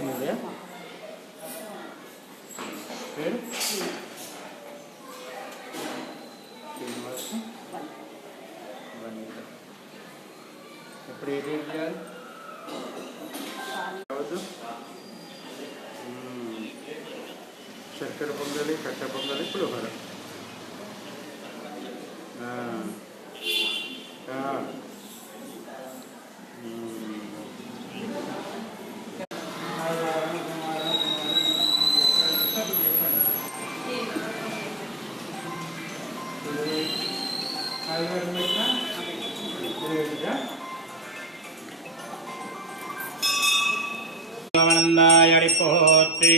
వచ్చింది పేరు ఎప్పుడు ఏ డేట్ చేయాలి కావద్దు చక్కెర పొంగలి కట్ట పొంగలి పులిహోర ஆனந்தாயடி போற்றி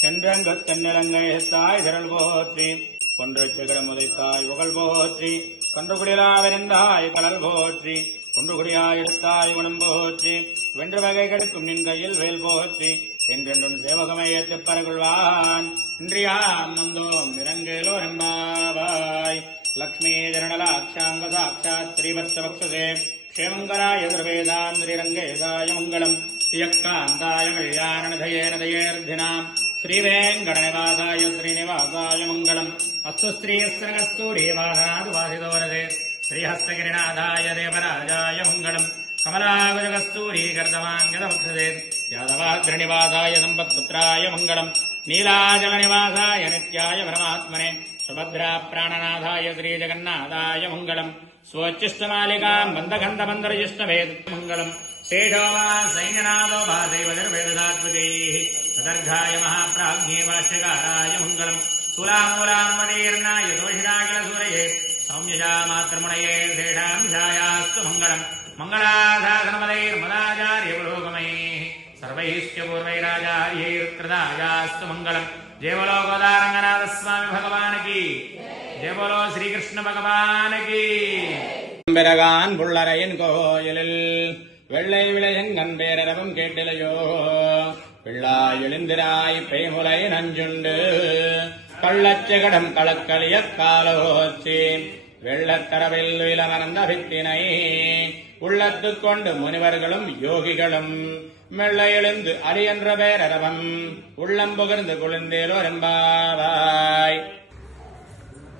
சென்றங்கத் தென்னரங்கை தாய் திரள் போற்றி கொன்று சிகர முதைத்தாய் புகழ் போற்றி கன்றுகுடிலாவிருந்தாய் கடல் போற்றி குன்றுகுடியாய் எடுத்தாய் குணம் போற்றி வென்று வகை கெடுக்கும் நின் கையில் வேல் போற்றி என்றென்றும் சேவகமயத்துப் பரகுள்வான் இன்றியாம் வந்தோம் நிறங்கேலோ நம்பாவாய் லக்ஷ்மீ ஜனலாட்சாங்க சாட்சாத் ஸ்ரீவத்சவக்ஷசே க்ஷேமங்கராய துர்வேதாந்திரங்கேசாய மங்களம் யக்காந்தாய கல்யாணதயேனதயேர்தினாம் ஸ்ரீவேங்கடநிவாசாய ஸ்ரீனிவாசாய மங்களம் அஸ்து ஸ்ரீஸ்ரகஸ்தூரீவாசாதுவாசிதோரதே ஸ்ரீஹஸ்தகிரிநாதாய தேவராஜாய மங்களம் கமலாகுஜகஸ்தூரீகர்தமாங்கதமுக்ஷதே யாதவாத்ரிநிவாசாய சம்பத்புத்ராய மங்களம் நீலாஜலநிவாசாய நித்யாய பரமாத்மனே சுபத்ரா பிராணநாதாய ஸ்ரீஜகநாதாய மங்களம் स्वोच्चिष्टमालिकाम् बन्धगन्धबन्धरजिष्टवेद मङ्गलम् शेषो वा सैन्यनादो भादैवदर्वेददात्मजैः तदर्घाय महाप्राज्ञे भाष्यकाराय मङ्गलम् तुलामूलाम्मदीर्णाय दोषिराकिलसूरये सौम्यजा मातृमुनये शेषांशायास्तु मङ्गलम् मङ्गलाधासनमदैर्मदाचार्यपुरोगमैः सर्वैश्च पूर्वैराचार्यैर्कृतायास्तु मङ्गलम् जय बोलो गोदारङ्गनाथस्वामी भगवान् की जय बोलो श्री कृष्ण भगवान की பிறகான் புள்ளரையின் கோயிலில் வெள்ளை விளையங்கன் பேரரவும் கேட்டிலையோ பிள்ளாய் எழுந்திராய் பேமுலை நஞ்சுண்டு கள்ளச்சகடம் களக்களிய காலோச்சி வெள்ளத்தரவில் விலமர்ந்த வித்தினை உள்ளத்து கொண்டு முனிவர்களும் யோகிகளும் மெல்ல எழுந்து அரியன்ற பேரரவம் உள்ளம் புகர்ந்து குளிர்ந்தேலோ ரெம்பாவாய்